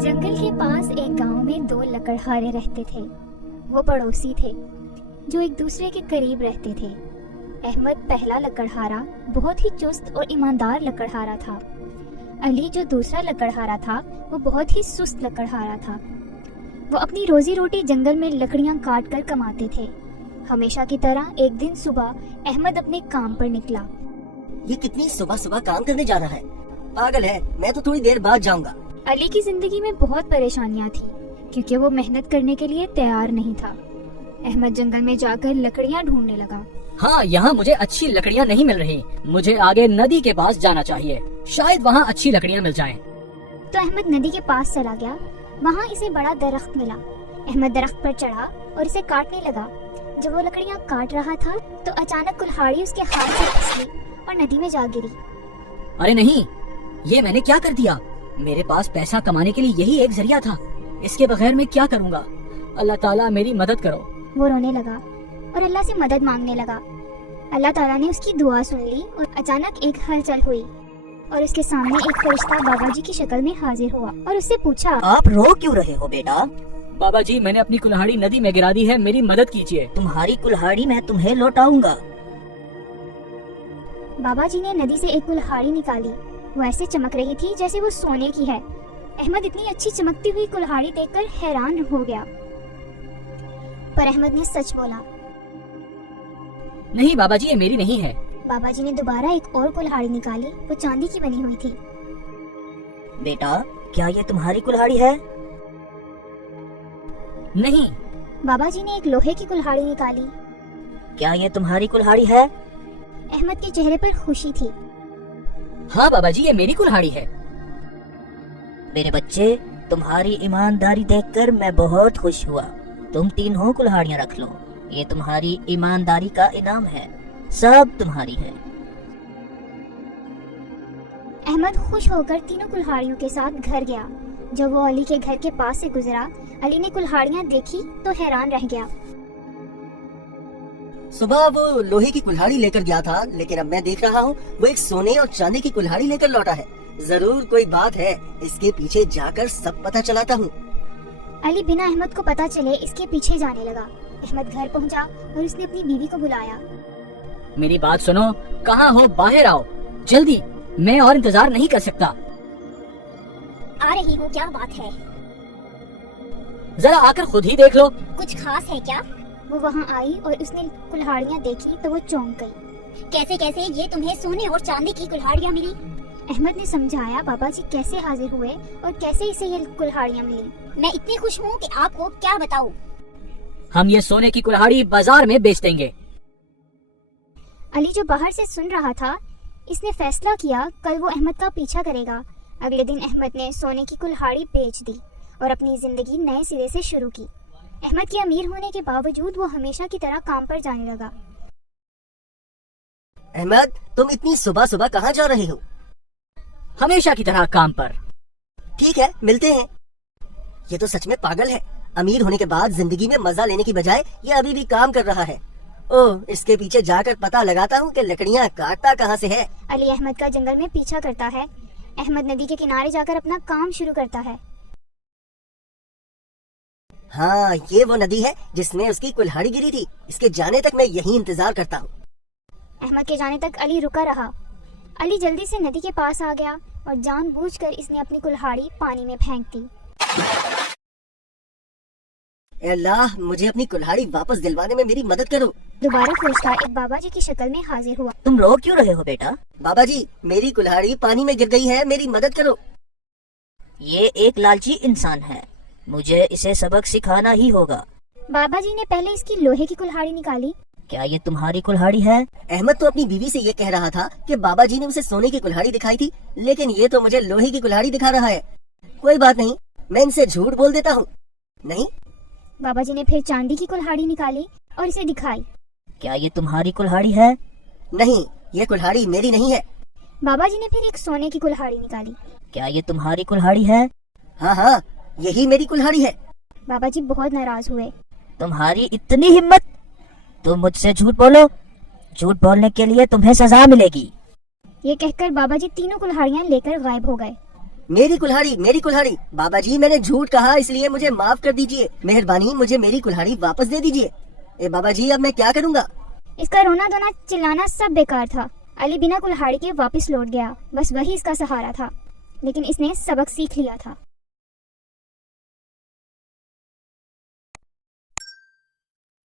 जंगल के पास एक गांव में दो लकड़हारे रहते थे। वो पड़ोसी थे जो एक दूसरे के करीब रहते थे। अहमद पहला लकड़हारा बहुत ही चुस्त और ईमानदार लकड़हारा था। अली जो दूसरा लकड़हारा था वो बहुत ही सुस्त लकड़हारा था। वो अपनी रोजी रोटी जंगल में लकड़ियां काट कर कमाते थे। हमेशा की तरह एक दिन सुबह अहमद अपने काम पर निकला। ये कितनी सुबह सुबह काम करने जा रहा है? पागल है, मैं तो थोड़ी देर बाद जाऊंगा। अली की जिंदगी में बहुत परेशानियां थी क्योंकि वो मेहनत करने के लिए तैयार नहीं था। अहमद जंगल में जाकर लकड़ियां ढूंढने लगा। हाँ, यहाँ मुझे अच्छी लकड़ियाँ नहीं मिल रही। मुझे आगे नदी के पास जाना चाहिए, शायद वहाँ अच्छी लकड़ियाँ मिल जाएं। तो अहमद नदी के पास चला गया। वहाँ इसे बड़ा दरख्त मिला। अहमद दरख्त पर चढ़ा और इसे काटने लगा। जब वो लकड़ियाँ काट रहा था तो अचानक कुल्हाड़ी उसके हाथ से फिसली और नदी में जा गिरी। अरे नहीं, ये मैंने क्या कर दिया? मेरे पास पैसा कमाने के लिए यही एक जरिया था। इसके बगैर मैं क्या करूँगा? अल्लाह ताला मेरी मदद करो। वो रोने लगा और अल्लाह से मदद मांगने लगा। अल्लाह ताला ने उसकी दुआ सुन ली और अचानक एक हलचल हुई और उसके सामने एक फरिश्ता बाबा जी की शक्ल में हाजिर हुआ और उससे पूछा, आप रो क्यों रहे हो बेटा? बाबा जी, मैंने अपनी कुल्हाड़ी नदी में गिरा दी है, मेरी मदद कीजिए। तुम्हारी कुल्हाड़ी मैं तुम्हें लौटाऊंगा। बाबा जी ने नदी से एक कुल्हाड़ी निकाली। वो ऐसे चमक रही थी जैसे वो सोने की है। अहमद इतनी अच्छी चमकती हुई कुल्हाड़ी देखकर हैरान हो गया, पर अहमद ने सच बोला। नहीं बाबा जी, ये मेरी नहीं है। बाबा जी ने दोबारा एक और कुल्हाड़ी निकाली। वो चांदी की बनी हुई थी। बेटा, क्या ये तुम्हारी कुल्हाड़ी है? नहीं। बाबा जी ने एक लोहे की कुल्हाड़ी निकाली। क्या ये तुम्हारी कुल्हाड़ी है? अहमद के चेहरे पर खुशी थी। हाँ बाबा जी, ये मेरी कुल्हाड़ी है। मेरे बच्चे, तुम्हारी ईमानदारी देखकर मैं बहुत खुश हुआ। तुम तीनों कुल्हाड़ियाँ रख लो, ये तुम्हारी ईमानदारी का इनाम है। सब तुम्हारी है। अहमद खुश होकर तीनों कुल्हाड़ियों के साथ घर गया। जब वो अली के घर के पास से गुजरा, अली ने कुल्हाड़ियाँ देखी तो हैरान रह गया। सुबह वो लोहे की कुल्हाड़ी लेकर गया था, लेकिन अब मैं देख रहा हूँ वो एक सोने और चांदी की कुल्हाड़ी लेकर लौटा है। जरूर कोई बात है, इसके पीछे जाकर सब पता चलाता हूँ। अली बिना अहमद को पता चले इसके पीछे जाने लगा। अहमद घर पहुँचा और उसने अपनी बीवी को बुलाया। मेरी बात सुनो, कहाँ हो? बाहर आओ जल्दी, मैं और इंतजार नहीं कर सकता। आ रही हूँ, क्या बात है? जरा आकर खुद ही देख लो। कुछ खास है क्या? वो वहाँ आई और उसने कुल्हाड़ियाँ देखी तो वो चौंक गई। कैसे कैसे ये तुम्हें सोने और चांदी की कुल्हाड़ियाँ मिली? अहमद ने समझाया बाबा जी कैसे हाजिर हुए और कैसे इसे ये कुल्हाड़ियाँ मिली। मैं इतनी खुश हूँ कि आपको क्या बताऊँ। हम ये सोने की कुल्हाड़ी बाजार में बेच देंगे। अली जो बाहर से सुन रहा था, इसने फैसला किया कल वो अहमद का पीछा करेगा। अगले दिन अहमद ने सोने की कुल्हाड़ी बेच दी और अपनी जिंदगी नए सिरे से शुरू की। अहमद के अमीर होने के बावजूद वो हमेशा की तरह काम पर जाने लगा। अहमद, तुम इतनी सुबह सुबह कहाँ जा रहे हो? हमेशा की तरह काम पर। ठीक है, मिलते हैं। ये तो सच में पागल है। अमीर होने के बाद जिंदगी में मजा लेने की बजाय ये अभी भी काम कर रहा है। ओह, इसके पीछे जाकर पता लगाता हूँ कि लकड़ियाँ काटता कहाँ से है। अली अहमद का जंगल में पीछा करता है। अहमद नदी के किनारे जाकर अपना काम शुरू करता है। हाँ, ये वो नदी है जिसमें उसकी कुल्हाड़ी गिरी थी। इसके जाने तक मैं यही इंतजार करता हूँ। अहमद के जाने तक अली रुका रहा। अली जल्दी से नदी के पास आ गया और जानबूझकर इसने अपनी कुल्हाड़ी पानी में फेंक दी। अल्लाह, मुझे अपनी कुल्हाड़ी वापस दिलवाने में मेरी मदद करो। दोबारा फरिश्ता एक बाबा जी की शक्ल में हाजिर हुआ। तुम रो क्यों रहे हो बेटा? बाबा जी, मेरी कुल्हाड़ी पानी में गिर गई है, मेरी मदद करो। ये एक लालची इंसान है, मुझे इसे सबक सिखाना ही होगा। बाबा जी ने पहले इसकी लोहे की कुल्हाड़ी निकाली। क्या ये तुम्हारी कुल्हाड़ी है? अहमद तो अपनी बीवी से ये कह रहा था कि बाबा जी ने उसे सोने की कुल्हाड़ी दिखाई थी, लेकिन ये तो मुझे लोहे की कुल्हाड़ी दिखा रहा है। कोई बात नहीं, मैं इनसे झूठ बोल देता हूँ। नहीं। बाबा जी ने फिर चांदी की कुल्हाड़ी निकाली और इसे दिखाई। क्या ये तुम्हारी कुल्हाड़ी है? नहीं, ये कुल्हाड़ी मेरी नहीं है। बाबा जी ने फिर एक सोने की कुल्हाड़ी निकाली। क्या ये तुम्हारी कुल्हाड़ी है? हाँ हाँ, यही मेरी कुल्हाड़ी है। बाबा जी बहुत नाराज हुए। तुम्हारी इतनी हिम्मत, तुम मुझसे झूठ बोलो। झूठ बोलने के लिए तुम्हें सजा मिलेगी। ये कहकर बाबा जी तीनों कुल्हाड़ियाँ लेकर गायब हो गए। میری کلہاڑی بابا جی میں نے جھوٹ کہا اس لیے مجھے معاف کر دیجئے، مہربانی مجھے میری کلہاڑی واپس دے دیجئے۔ اے بابا جی اب میں کیا کروں گا؟ اس کا رونا دھونا چلانا سب بیکار تھا۔ علی بنا کلہاڑی کے واپس لوٹ گیا، بس وہی اس کا سہارا تھا، لیکن اس نے سبق سیکھ لیا تھا۔